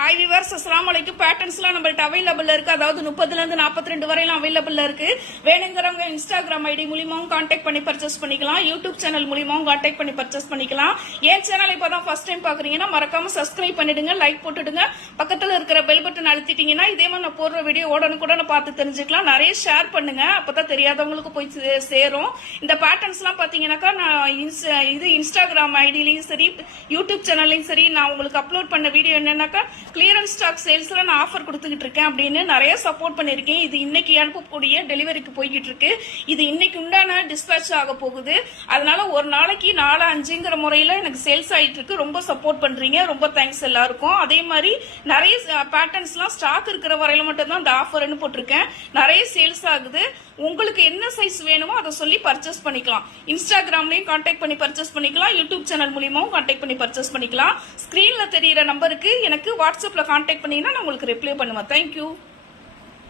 Hi viewers, அஸ்ஸலாமு அலைக்கும். பேட்டர்ன்ஸ்லாம் நம்மள்ட்ட அவைலபிள் இருக்கு. அதாவது 30ல இருந்து 42 வரையிலும் அவைலபிள் இருக்கு. வேணுங்கிறவங்க இன்ஸ்டாகிராம் ஐடி மூலியமாவும் கான்டாக்ட் பண்ணி பர்ச்சேஸ் பண்ணிக்கலாம். யூடியூப் சேனல் மூலியமாவும் கான்டாக்ட் பண்ணி பர்ச்சேஸ் பண்ணிக்கலாம். என் சேனல் இப்பதான் ஃபர்ஸ்ட் டைம் பாக்குறீங்கன்னா மறக்காம சப்ஸ்கிரைப் பண்ணிடுங்க, லைக் போட்டுடுங்க. பக்கத்துல இருக்கிற பெல் பட்டன் அழுத்திட்டீங்கன்னா இதே மாதிரி நான் போடுற வீடியோ உடனுக்குடன் பார்த்து தெரிஞ்சுக்கலாம். நிறைய ஷேர் பண்ணுங்க, அப்பதான் தெரியாதவங்களுக்கு போய் சேரும். இந்த பேட்டர்ன்ஸ்லாம் பாத்தீங்கன்னாக்கா நான் இன்ஸ்டாகிராம் ஐடியிலையும் சரி, யூடியூப் சேனல்லையும் சரி, நான் உங்களுக்கு அப்லோட் பண்ண வீடியோ என்னன்னாக்கா கிளியரன்ஸ் ஸ்டாக் சேல்ஸ்ல நான் ஆஃபர் கொடுத்துக்கிட்டு இருக்கேன் அப்படின்னு நிறைய சப்போர்ட் பண்ணிருக்கேன். இது இன்னைக்கு அனுப்பக்கூடிய டெலிவரிக்கு போய்கிட்டு இருக்கு. இது இன்னைக்கு உண்டான டிஸ்பேச் ஆக போகுது. அதனால ஒரு நாளைக்கு 4-5ங்கிற முறையில எனக்கு சேல்ஸ் ஆயிட்டு இருக்கு. ரொம்ப சப்போர்ட் பண்றீங்க, ரொம்ப தேங்க்ஸ் எல்லாருக்கும். அதே மாதிரி நிறைய பேட்டர்ன்ஸ்லாம் ஸ்டாக் இருக்கிற வரையில மட்டும் தான் இந்த ஆஃபர்னு போட்டிருக்கேன். நிறைய சேல்ஸ் ஆகுது. உங்களுக்கு என்ன சைஸ் வேணுமோ அதை சொல்லி பர்ச்சேஸ் பண்ணிக்கலாம். இன்ஸ்டாகிராம்லயும் கான்டாக்ட் பண்ணி பர்ச்சேஸ் பண்ணிக்கலாம். யூடியூப் சேனல் மூலியமாவும் கான்டாக்ட் பண்ணி பர்ச்சேஸ் பண்ணிக்கலாம். ஸ்கிரீன்ல தெரியிற நம்பருக்கு எனக்கு வாட்ஸ்அப்ல கான்டாக்ட் பண்ணீங்கன்னா நான் உங்களுக்கு ரிப்ளை பண்ணுவேன். தேங்க்யூ.